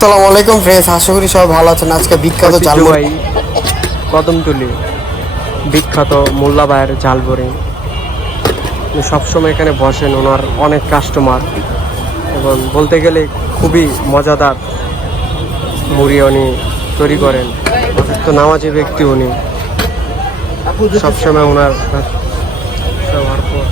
আসসালামু আলাইকুম ফ্রেন্ডস, আশা করি সবাই ভালো আছেন। আজকে বিখ্যাত ঝালমুড়ি কদমতলি বিখ্যাত মোল্লা ভাইয়ের ঝালমুড়ি সবসময় এখানে বসেন। ওনার অনেক কাস্টমার এবং বলতে গেলে খুবই মজাদার মুড়ি উনি তৈরি করেন। তো নামাজি ব্যক্তি উনি, সবসময় ওনার সবার পর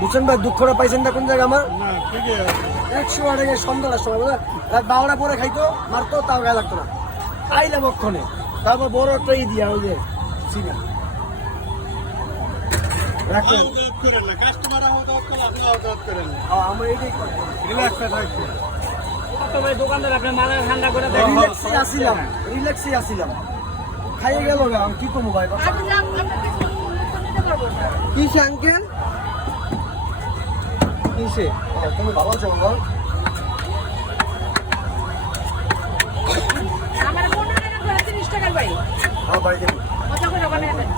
বুঝছেন ভাই, দুঃখটা পাইছেন না কোন জায়গা আমার 100 টাকা সন্ধ্যার সময় রাত 12টা পরে খাইতো, মারতো, তাও গায়ে লাগতো না। খাইলাম অক্ষণে, তারপর বড় একটা দিয়া ওই যে চিনা আমার এটাই রিল্যাক্সে আসিলাম, খাইয়ে গেল না। আমি কি করবো ভাই, কি আঙ্কেল কিসে তুমি ভালো আছো বল? আমার ফোন নাম্বার 30 টাকার ভাই। আমার বাড়িতে কত করে ওখানে যাবেন?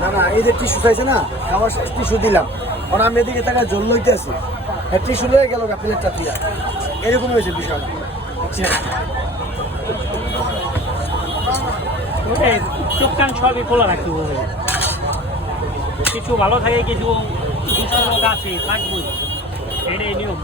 না না, এই যে টিস্যু চাইছে না, আমার টিস্যু দিলাম। আর আমি এদিকে টাকা জল লইতে আছি, টিস্যু লয়ে গেল প্লেটটা দিয়া। এরকম হয়েছে বিষয়। চোখ কান সবই খোলা রাখতে হবে। কিছু ভালো থাকে, কিছু দুষ্ট লোক আছে থাকবো, এটাই নিয়ম।